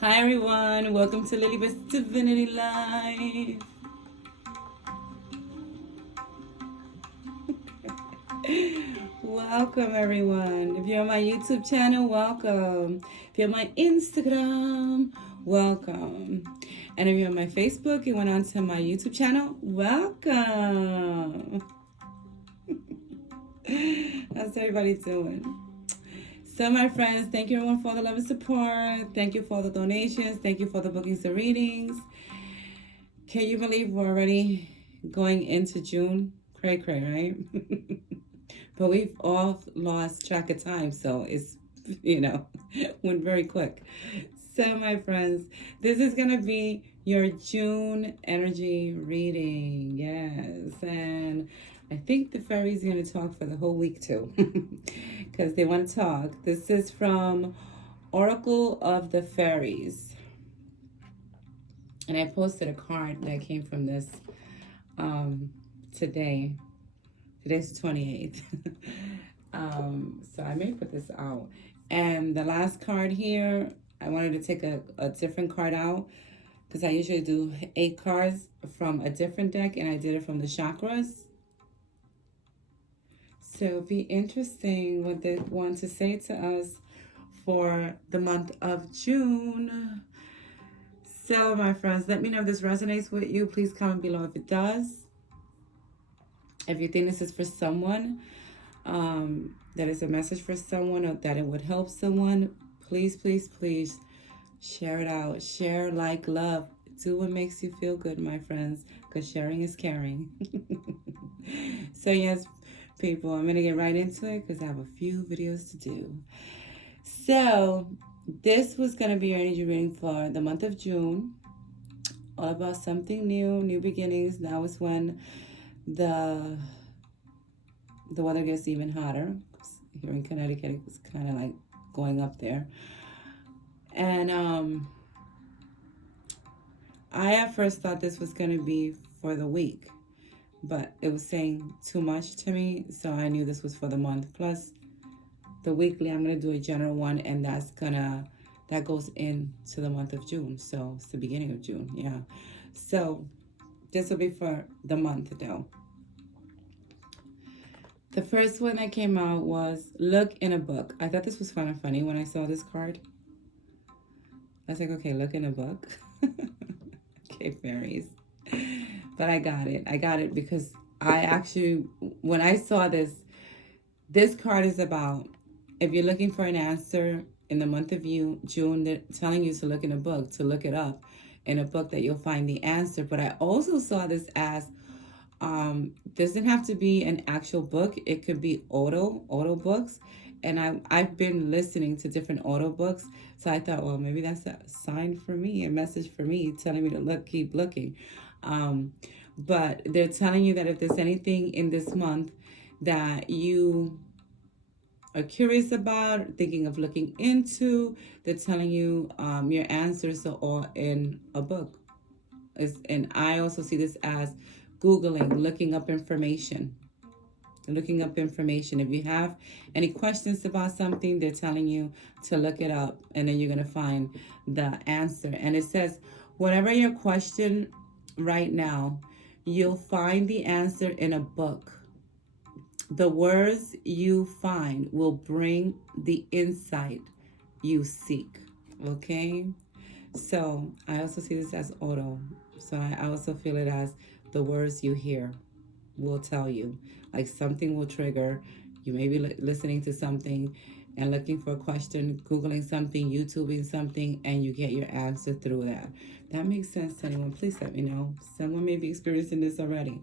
Hi everyone, welcome to Lilybeth's Divinity Live. Welcome everyone. If you're on my YouTube channel, welcome. If you're on my Instagram, welcome. And if you're on my Facebook, you went on to my YouTube channel, welcome. How's everybody doing? So my friends, thank you everyone for the love and support. Thank you for the donations. Thank you for the bookings and readings. Can you believe we're already going into June? Cray, right? But we've all lost track of time, so it's, went very quick. So, my friends, this is going to be your June energy reading. Yes. And I think the fairies are going to talk for the whole week, too, because they want to talk. This is from Oracle of the Fairies. And I posted a card that came from this today. Today's the 28th. So I may put this out. And the last card here, I wanted to take a different card out because I usually do 8 cards from a different deck, and I did it from the chakras. So it'll be interesting what they want to say to us for the month of June. So, my friends, let me know if this resonates with you. Please comment below if it does. If you think this is for someone, that is a message for someone, or that it would help someone, please, please, please share it out. Share, like, love. Do what makes you feel good, my friends, because sharing is caring. So, yes, people, I'm going to get right into it because I have a few videos to do. So, this was going to be your energy reading for the month of June. All about something new, new beginnings. Now is when the weather gets even hotter. Here in Connecticut, it's kind of like going up there. And I at first thought this was going to be for the week, but it was saying too much to me, so I knew this was for the month. Plus, the weekly, I'm going to do a general one, and that goes into the month of June. So it's the beginning of June, yeah. So this will be for the month, though. The first one that came out was Look in a Book. I thought this was kind of funny when I saw this card. I was like, okay, look in a book. Okay, fairies. But I got it. I got it because I actually, when I saw this card is about if you're looking for an answer in the month of June, they're telling you to look in a book, to look it up in a book that you'll find the answer. But I also saw this as doesn't have to be an actual book. It could be auto books. And I've been listening to different auto books. So I thought, well, maybe that's a sign for me, a message for me, telling me to look, keep looking. But they're telling you that if there's anything in this month that you are curious about, thinking of looking into, they're telling you your answers are all in a book. And I also see this as Googling, looking up information. Looking up information. If you have any questions about something, they're telling you to look it up, and then you're going to find the answer. And it says, whatever your question right now, you'll find the answer in a book. The words you find will bring the insight you seek. Okay? So I also see this as auto. So I also feel it as the words you hear will tell you. Like something will trigger. You may be listening to something and looking for a question, Googling something, YouTubing something, and you get your answer through that. That makes sense to anyone. Please let me know. Someone may be experiencing this already.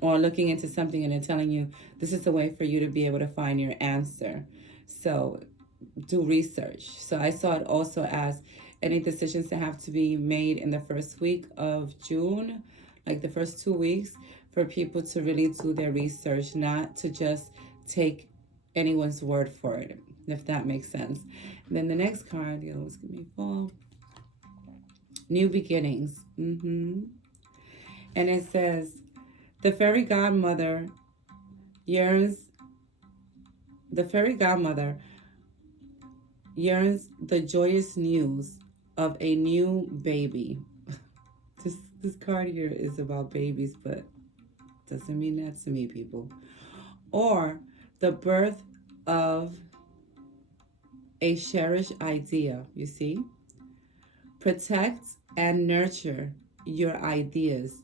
Or looking into something and they're telling you this is the way for you to be able to find your answer. So do research. So I saw it also as any decisions that have to be made in the first week of June, like the first 2 weeks, for people to really do their research, not to just take anyone's word for it, if that makes sense. And then the next card, the other one's gonna be full. New beginnings. And it says, the fairy godmother yearns. The fairy godmother yearns the joyous news of a new baby. This card here is about babies, but doesn't mean that to me, people. Or the birth of a cherished idea, you see? Protect and nurture your ideas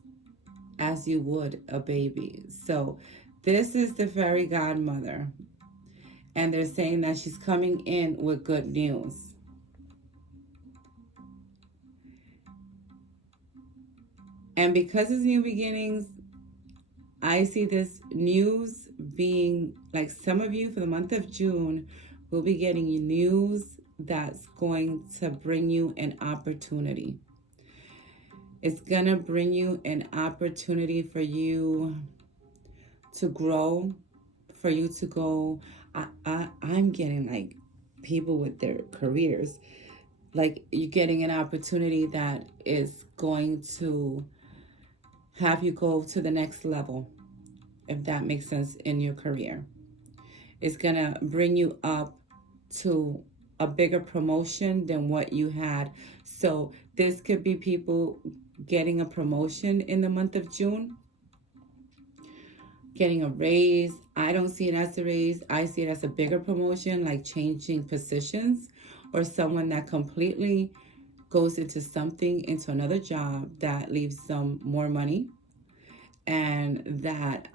as you would a baby. So, this is the fairy godmother, and they're saying that she's coming in with good news. And because it's new beginnings, I see this news being like some of you for the month of June will be getting news that's going to bring you an opportunity. It's going to bring you an opportunity for you to grow, for you to go. I'm getting like people with their careers, like you're getting an opportunity that is going to have you go to the next level, if that makes sense, in your career. It's going to bring you up to a bigger promotion than what you had. So this could be people getting a promotion in the month of June, getting a raise. I don't see it as a raise. I see it as a bigger promotion, like changing positions, or someone that completely goes into something, into another job that leaves them more money, and that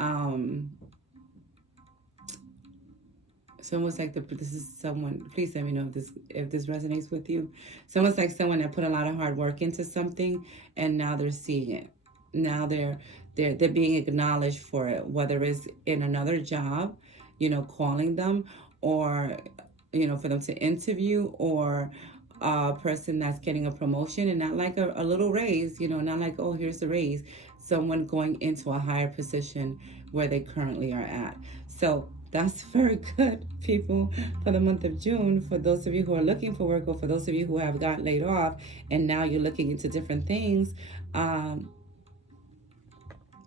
it's almost like this is someone. Please let me know if this resonates with you. It's almost like someone that put a lot of hard work into something, and now they're seeing it. Now they're being acknowledged for it, whether it's in another job, calling them, or for them to interview, or a person that's getting a promotion, and not like a little raise. Not like, oh, here's the raise. Someone going into a higher position where they currently are at. So that's very good, people, for the month of June. For those of you who are looking for work, or for those of you who have got laid off and now you're looking into different things,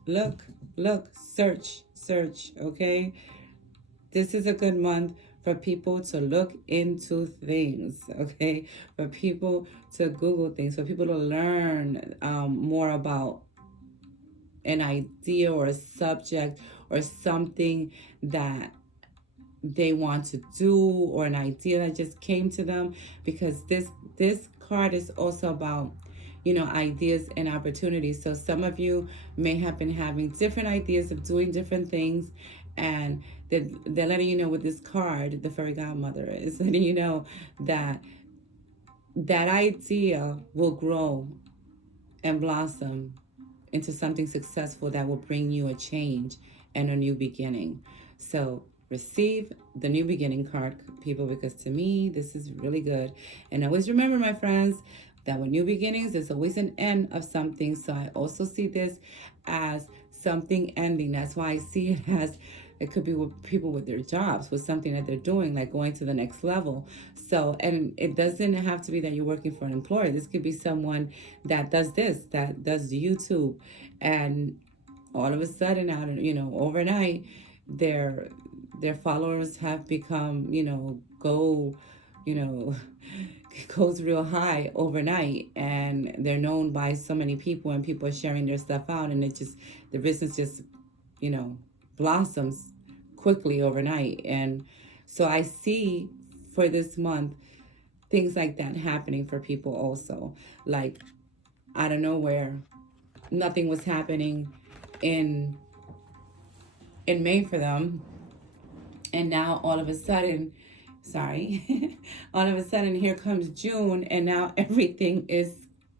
look, search, okay? This is a good month for people to look into things, okay? For people to Google things, for people to learn more about an idea or a subject or something that they want to do, or an idea that just came to them, because this card is also about ideas and opportunities. So some of you may have been having different ideas of doing different things, and they're letting you know with this card, the fairy godmother is letting you know that that idea will grow and blossom into something successful that will bring you a change and a new beginning. So receive the new beginning card, people, because to me, this is really good. And always remember, my friends, that with new beginnings, there's always an end of something. So I also see this as something ending. That's why I see it as it could be with people with their jobs, with something that they're doing, like going to the next level. So, and it doesn't have to be that you're working for an employer. This could be someone that does that does YouTube, and all of a sudden, out of, overnight, their their followers have become, go, you know, goes real high overnight, and they're known by so many people, and people are sharing their stuff out, and the business just, you know, blossoms quickly overnight. And so I see for this month things like that happening for people also. Like, out of nowhere, nothing was happening in May for them, and now all of a sudden, sorry, all of a sudden here comes June, and now everything is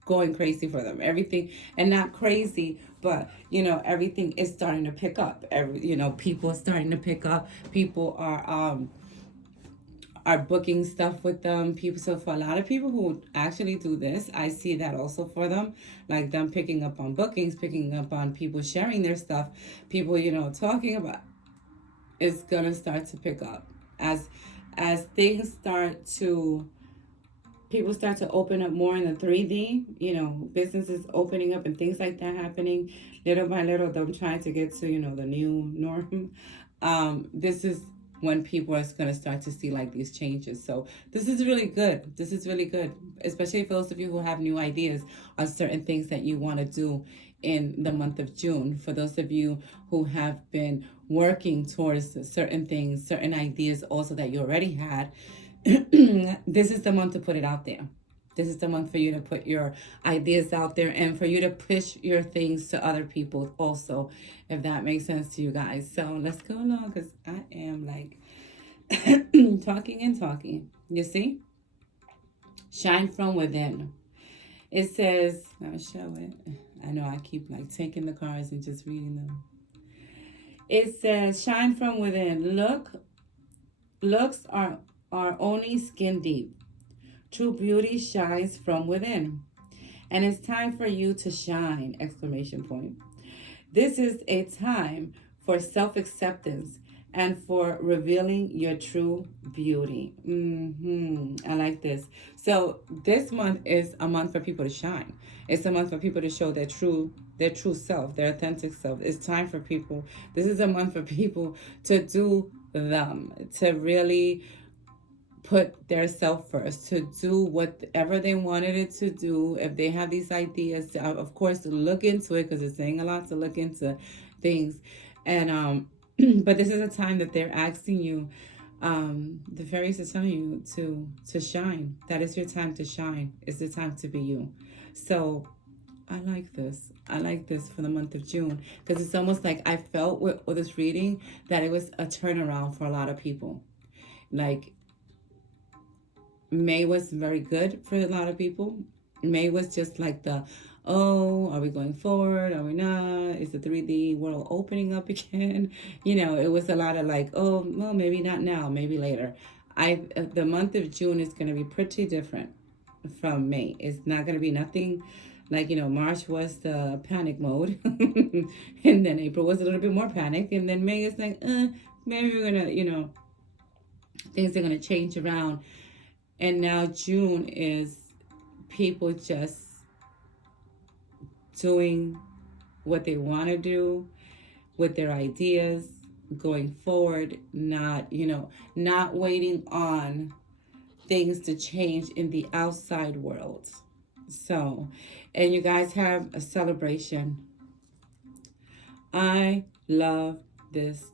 going crazy for them. Everything, and not crazy, but everything is starting to pick up. People are starting to pick up. People are booking stuff with them. People, so for a lot of people who actually do this, I see that also for them, like them picking up on bookings, picking up on people sharing their stuff, people talking about. It's gonna start to pick up as things start to, people start to open up more in the 3D, businesses opening up and things like that happening little by little, them trying to get to, the new norm. This is when people are going to start to see like these changes. So this is really good. This is really good, especially for those of you who have new ideas on certain things that you want to do in the month of June. For those of you who have been working towards certain things, certain ideas also that you already had, this is the month to put it out there. This is the month for you to put your ideas out there and for you to push your things to other people also, if that makes sense to you guys. So let's go along because I am like talking and talking. You see? Shine from within. It says, I'll show it. I know I keep like taking the cards and just reading them. It says, shine from within. Looks are only skin deep. True beauty shines from within. And it's time for you to shine! Exclamation point. This is a time for self-acceptance and for revealing your true beauty. I like this. So this month is a month for people to shine. It's a month for people to show their true self, their authentic self. It's time for people. This is a month for people to do them, to really put their self first, to do whatever they wanted it to do. If they have these ideas, of course, to look into it, because it's saying a lot to look into things. And but this is a time that they're asking you, the fairies are telling you to shine. That is your time to shine. It's the time to be you. So I like this. I like this for the month of June, because it's almost like I felt with this reading that it was a turnaround for a lot of people. Like May was very good for a lot of people. May was just like oh, are we going forward? Are we not? Is the 3D world opening up again? It was a lot of like, oh, well, maybe not now, maybe later. The month of June is going to be pretty different from May. It's not going to be nothing like, March was the panic mode. And then April was a little bit more panic. And then May is like, maybe we're going to, things are going to change around. And now June is people just doing what they want to do with their ideas, going forward, not waiting on things to change in the outside world. So, and you guys have a celebration. I love this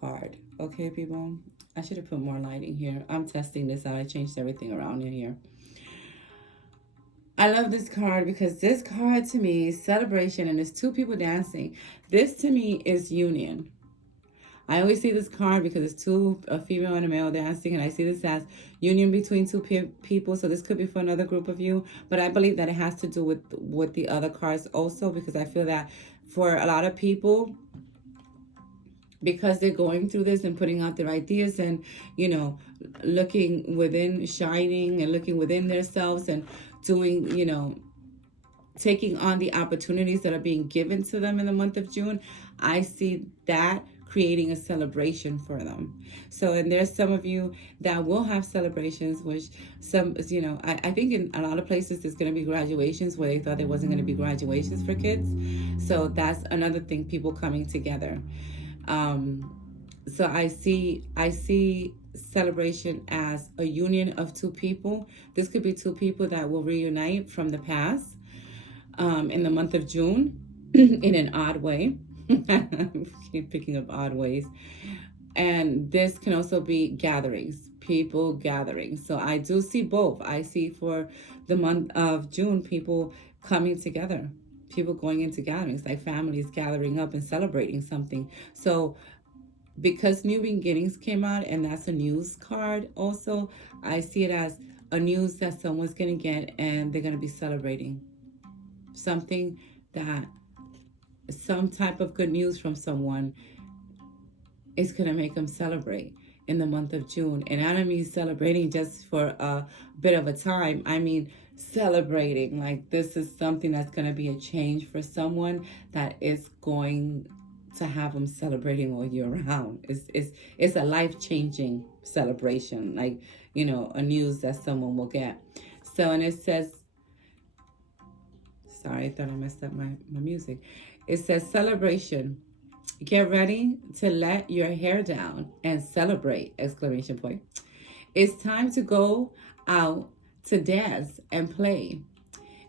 card. Okay, people? I should have put more lighting here. I'm testing this out. I changed everything around in here. I love this card because this card to me is celebration, and there's two people dancing. This to me is union. I always see this card because it's a female and a male dancing, and I see this as union between two people. So this could be for another group of you, but I believe that it has to do with the other cards also, because I feel that for a lot of people, because they're going through this and putting out their ideas and, looking within, shining and looking within themselves and doing, taking on the opportunities that are being given to them in the month of June, I see that creating a celebration for them. So, and there's some of you that will have celebrations, which I think in a lot of places there's going to be graduations where they thought there wasn't going to be graduations for kids. So that's another thing, people coming together. So I see celebration as a union of two people. This could be two people that will reunite from the past in the month of June in an odd way. Keep picking up odd ways. And this can also be gatherings, people gathering. So I do see both. I see for the month of June, people coming together, people going into gatherings, like families gathering up and celebrating something. So because New Beginnings came out, and that's a news card also, I see it as a news that someone's going to get, and they're going to be celebrating something, that some type of good news from someone is going to make them celebrate in the month of June. And I don't mean celebrating just for a bit of a time. I mean celebrating like this is something that's going to be a change for someone, that is going to have them celebrating all year round. It's a life-changing celebration, like, a news that someone will get. So, and it says, sorry, I thought I messed up my music. It says celebration Get ready to let your hair down and celebrate! Exclamation point. It's time to go out to dance and play.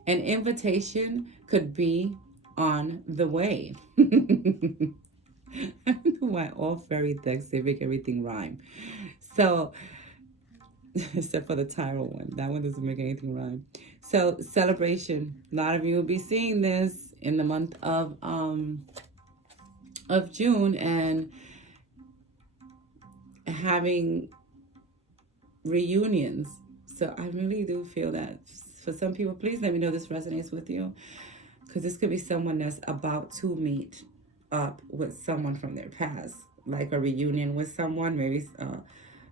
An invitation could be on the way. I don't know why all fairy texts they make everything rhyme. So except for the Tyro one, that one doesn't make anything rhyme. So celebration. A lot of you will be seeing this in the month of June and having reunions. So I really do feel that for some people, please let me know this resonates with you, because this could be someone that's about to meet up with someone from their past, like a reunion with someone, maybe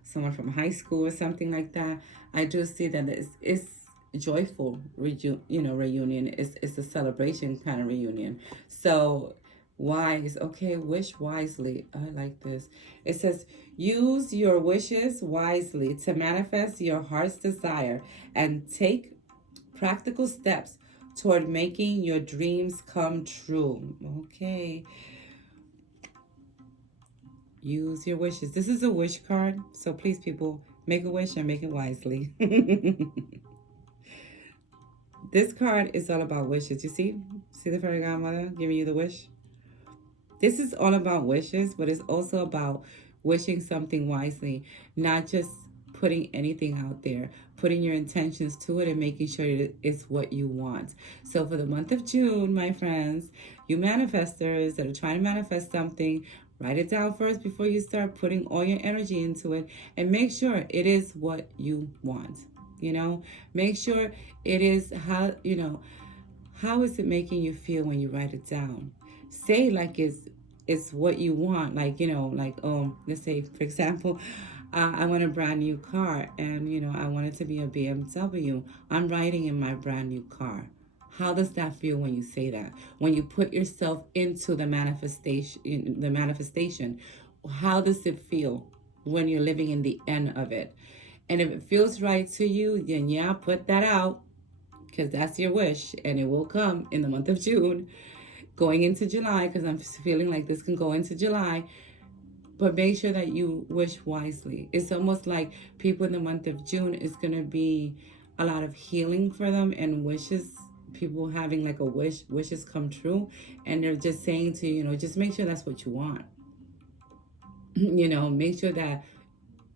someone from high school or something like that. I do see that it's joyful, reunion. It's a celebration kind of reunion. So wise, okay, wish wisely. I like this. It says use your wishes wisely to manifest your heart's desire and take practical steps toward making your dreams come true. Okay. Use your wishes. This is a wish card. So please, people, make a wish and make it wisely. This card is all about wishes. You see? See the fairy godmother giving you the wish? This is all about wishes, but it's also about wishing something wisely, not just putting anything out there, putting your intentions to it and making sure it's what you want. So for the month of June, my friends, you manifestors that are trying to manifest something, write it down first before you start putting all your energy into it, and make sure it is what you want. Make sure it is how is it making you feel when you write it down? Say like it's what you want. Like let's say for example, I want a brand new car, and I want it to be a BMW. I'm riding in my brand new car. How does that feel when you say that? When you put yourself into the manifestation, how does it feel when you're living in the end of it? And if it feels right to you, then yeah, put that out, because that's your wish and it will come in the month of June, going into July, because I'm feeling like this can go into July. But make sure that you wish wisely. It's almost like people in the month of June is going to be a lot of healing for them and wishes, people having like a wishes come true. And they're just saying to just make sure that's what you want. Make sure that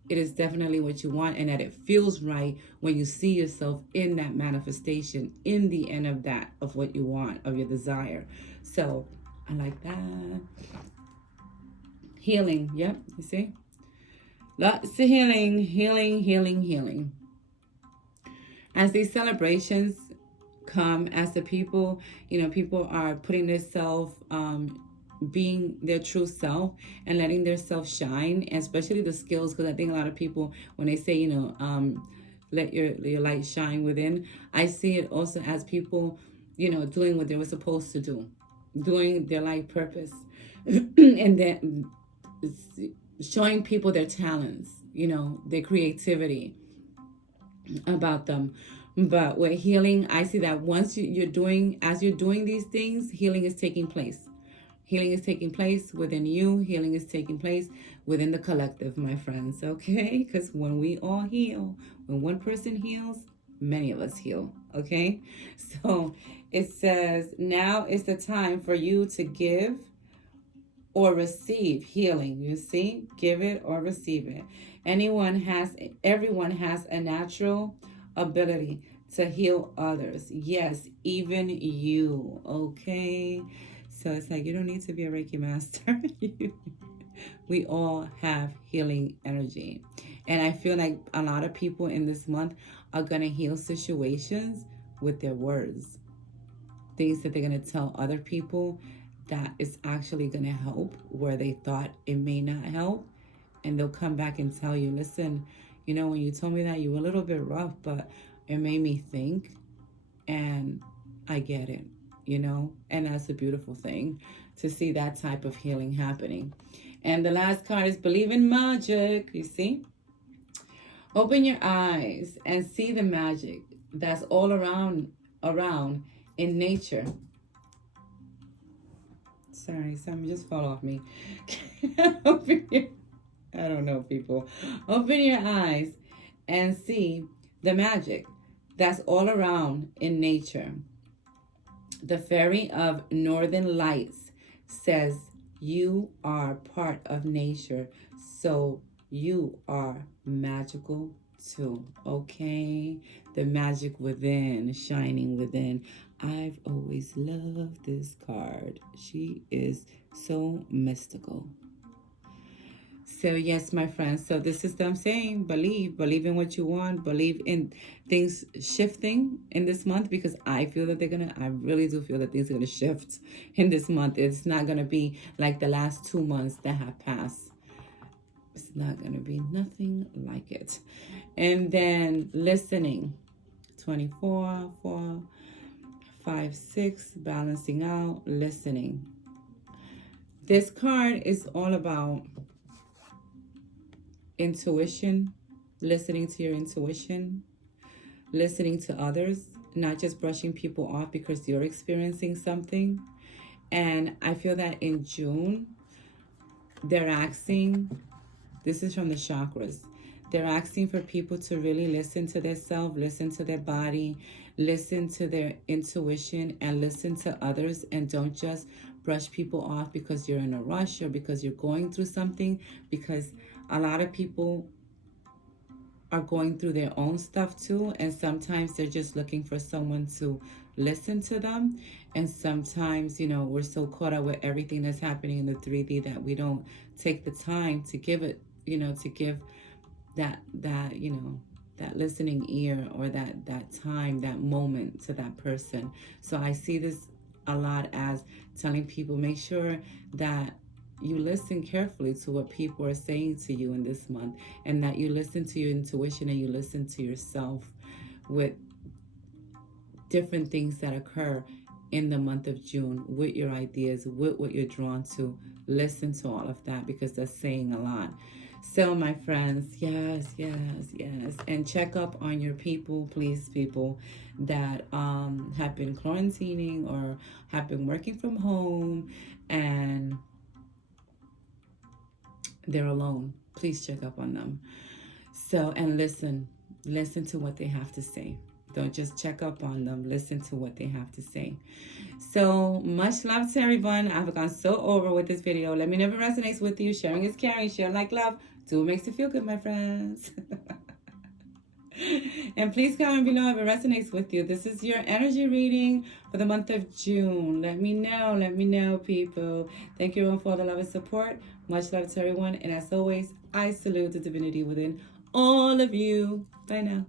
it is definitely what you want and that it feels right when you see yourself in that manifestation, in the end of that, of what you want, of your desire. So I like that. Healing. Yep. You see? Lots of healing, healing, healing, healing. As these celebrations come, as the people are putting themselves, being their true self and letting their self shine, especially the skills, because I think a lot of people, when they say, let your light shine within, I see it also as people, doing what they were supposed to do, doing their life purpose, and then showing people their talents, their creativity about them. But with healing, I see that once as you're doing these things, healing is taking place. Healing is taking place within you. Healing is taking place within the collective, my friends, okay? Because when we all heal, when one person heals, many of us heal, okay? So it says, now is the time for you to give or receive healing. You see? Give it or receive it. Everyone has a natural ability to heal others. Yes, even you, okay? So it's like you don't need to be a Reiki master. We all have healing energy. And I feel like a lot of people in this month are going to heal situations with their words. Things that they're going to tell other people that is actually going to help where they thought it may not help. And they'll come back and tell you, listen, when you told me that, you were a little bit rough, but it made me think and I get it, and that's a beautiful thing to see that type of healing happening. And the last card is believe in magic. You see? Open your eyes and see the magic that's all around in nature. Sorry, something just fall off me. Open your, I don't know, people. Open your eyes and see the magic that's all around in nature. The fairy of northern lights says you are part of nature, so you are magical too. Okay? The magic within, shining within. I've always loved this card. She is so mystical. So yes, my friends. So this is what I'm saying. Believe in what you want. Believe in things shifting in this month, because I feel that they're gonna. I really do feel that things are gonna shift in this month. It's not gonna be like the last 2 months that have passed. It's not gonna be nothing like it. And then listening. 24, 4, 5, 6. Balancing out. Listening. This card is all about intuition, listening to your intuition, listening to others, not just brushing people off because you're experiencing something. And I feel that in June, they're asking, this is from the chakras, they're asking for people to really listen to their self, listen to their body, listen to their intuition, and listen to others, and don't just brush people off because you're in a rush or because you're going through something, because a lot of people are going through their own stuff too, and sometimes they're just looking for someone to listen to them. And sometimes, we're so caught up with everything that's happening in the 3D that we don't take the time to give it, to give that listening ear, or that time, that moment to that person. So I see this a lot as telling people, make sure that you listen carefully to what people are saying to you in this month, and that you listen to your intuition and you listen to yourself with different things that occur in the month of June, with your ideas, with what you're drawn to. Listen to all of that, because that's saying a lot. So, my friends, yes, yes, yes. And check up on your people, please, people that have been quarantining or have been working from home and they're alone. Please check up on them. So, and listen to what they have to say. Don't just check up on them. Listen to what they have to say. So much love to everyone. I've gone so over with this video. Let me know if it resonates with you. Sharing is caring. Share like love. Do what makes you feel good, my friends. And please comment below if it resonates with you. This is your energy reading for the month of June. Let me know, people. Thank you everyone for all the love and support. Much love to everyone. And as always, I salute the divinity within all of you. Bye now.